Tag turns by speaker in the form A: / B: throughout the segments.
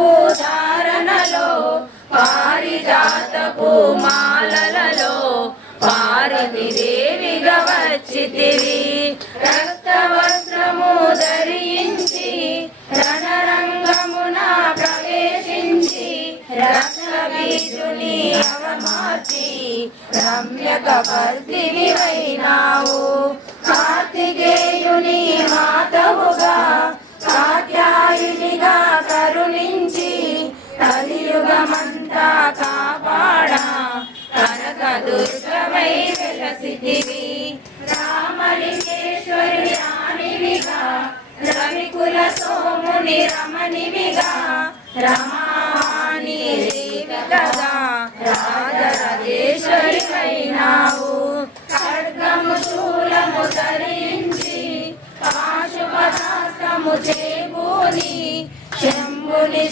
A: పసుపు ధారణలో పారిజాతపు మాలలలో పార్వతి దేవిగా వచ్చితివి రక్త వస్త్రము ధరించి రణరంగమున ప్రవేశించి రక్త బీజుని అవమార్చి రమ్యక పర్తివి అయినావు దుర్గమై వెలసితివి రామలింగేశ్వరి రాణివిగా రవికుల సోముని రమణివిగా రమాని దేవికగా రాజరాజేశ్వరి అయినావు ఖడ్గము శూలము ధరించి పాశుపదాస్తము శంభుని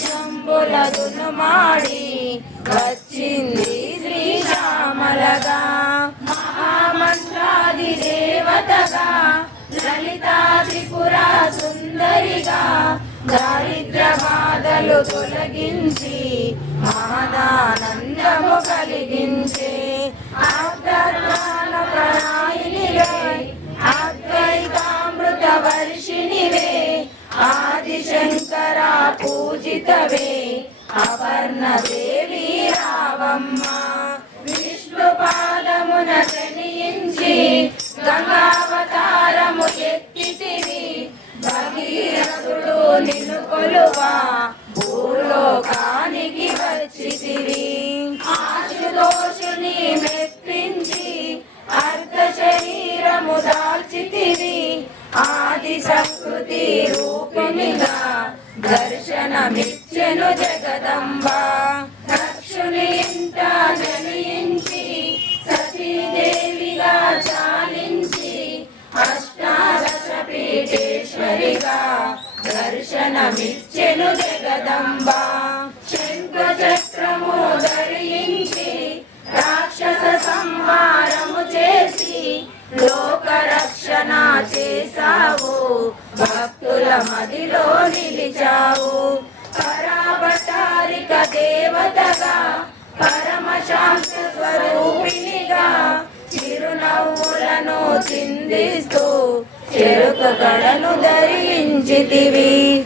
A: దునుమాడి వచ్చింది శ్రీశ్యామలగా మహామంత్రాది దేవతగా లలితా త్రిపుర సుందరిగా దారిద్ర బాధలు తొలగించి మహదానందము కలిగించే ఆర్ధత్వాల ప్రణాయినివే అద్వైతామృత వర్షిణివే ఆదిశంకర పూజితవే అపర్ణ దేవి రావమ్మ విష్ణు పాదమున జనించి గంగావతారము ఎత్తితివి భగీరథుడు నిన్ను కొలువా భూలోకానికి వచ్చితివి. ఆశుతోషుని మెప్పించి అర్ధ శరీరము దాల్చితివి. ఆది సంస్కృతి రూపిణిగా దర్శనమిచ్చెను జగదంబా. దర్శనమిచ్చెను జగదంబ. శంఖ చక్రము ధరించి రాక్షస సంహారము చేసి లోక రక్షణ చేశావు. భక్తుల మదిలో నిలిచావు. పరాభటారిక దేవతగా పరమశాంత స్వరూపిణిగా చిరునవ్వులను చిందిస్తూ చెరుకు కడను ధరించితివి भुञ्जिदिवि